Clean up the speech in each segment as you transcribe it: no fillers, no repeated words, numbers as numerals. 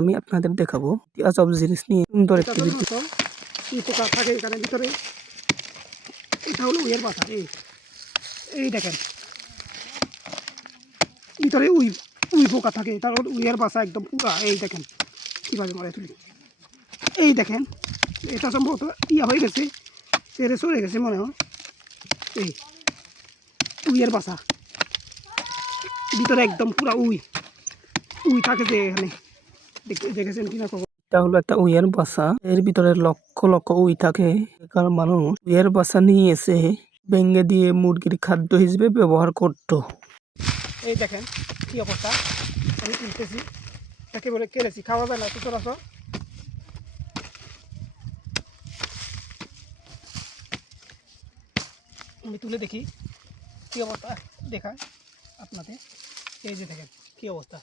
আমি আপনাদের দেখাবো আজব জিনিস নিয়ে সুন্দর একটি ভিডিও। কি পোকা থাকে এখানে ভিতরে, এটা হলো উইয়ের পাতা। এই দেখেন ভিতরে উই পোকা থাকে, এটা হলো উইয়ের বাসা একদম পুরা। এই দেখেন কীভাবে মারে তুলি। এই দেখেন এটা সম্ভবত হয়ে গেছে, পেরে সরে গেছে মনে হয়। এই উইয়ের বাসা ভিতরে একদম পুরা উই থাকে যে এখানে, দেখেছেন কিনা খবর। এটা হলো একটা উইয়ের বাসা, এর ভিতরে লক্ষ লক্ষ উই থাকে। কারণ মানুষ উইয়ের বাসা নিয়ে এসে ভেঙে দিয়ে মুরগির খাদ্য হিসেবে ব্যবহার করত। এই দেখেন কি অবস্থা, আমি তুলতেছি, তাকে বলে কেলেছি, খাওয়া যায় না সচরাচর। আমি তুলে দেখি কী অবস্থা, দেখায় আপনাদের। এই যে দেখেন কী অবস্থা,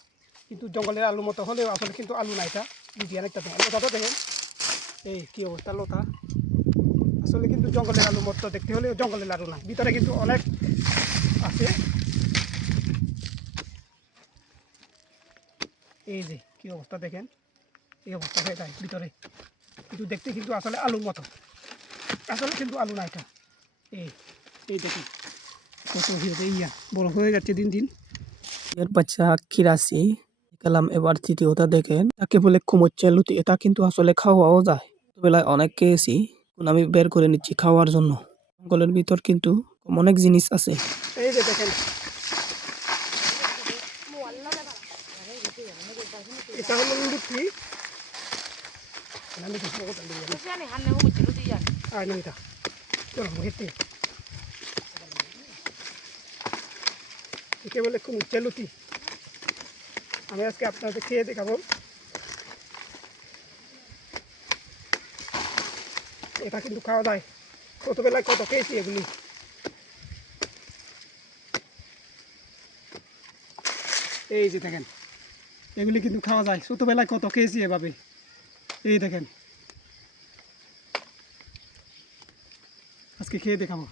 কিন্তু জঙ্গলের আলুর মতো হলেও আসলে কিন্তু আলু না, এটা বিজ্ঞান একটা লতাটা দেখেন। এই কী অবস্থা, লতা আসলে কিন্তু জঙ্গলের আলুর মতো দেখতে হলেও জঙ্গলের আলু না, ভিতরে কিন্তু অনেক আছে। এই যে কী অবস্থা দেখেন, এই অবস্থা হয়ে যায় ভিতরে, কিন্তু দেখতে কিন্তু আসলে আলুর মতো, আসলে কিন্তু আলু না এটা। এই দেখেন কত বড় হয়ে যাচ্ছে দিন দিন। এর বাচ্চা খিরাসি খেলাম। এবার তৃতীয়টা দেখেন, তাকে বলে কুমোচ্চা লুতি। এটা কিন্তু আসলে খাওয়াও যায়, ছোটবেলায় অনেক খেয়েছি, আমি বের করে নিচ্ছি খাওয়ার জন্য। জঙ্গলের ভিতর কিন্তু অনেক জিনিস আছে। এই যে দেখেন এটা হলো লুটি। একে বলে কুমুচ্চা লুটি। আমি আজকে আপনাদের খেয়ে দেখাবো। এটা কিন্তু খাওয়া যায়, ছোটবেলায় কত খেয়েছি এগুলি। এই যে দেখেন এগুলি কিন্তু খাওয়া যায়, ছোটবেলায় কত খেয়েছি এভাবে। এই দেখেন আজকে খেয়ে দেখাবো,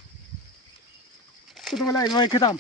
ছোটবেলায় এভাবে খেতাম।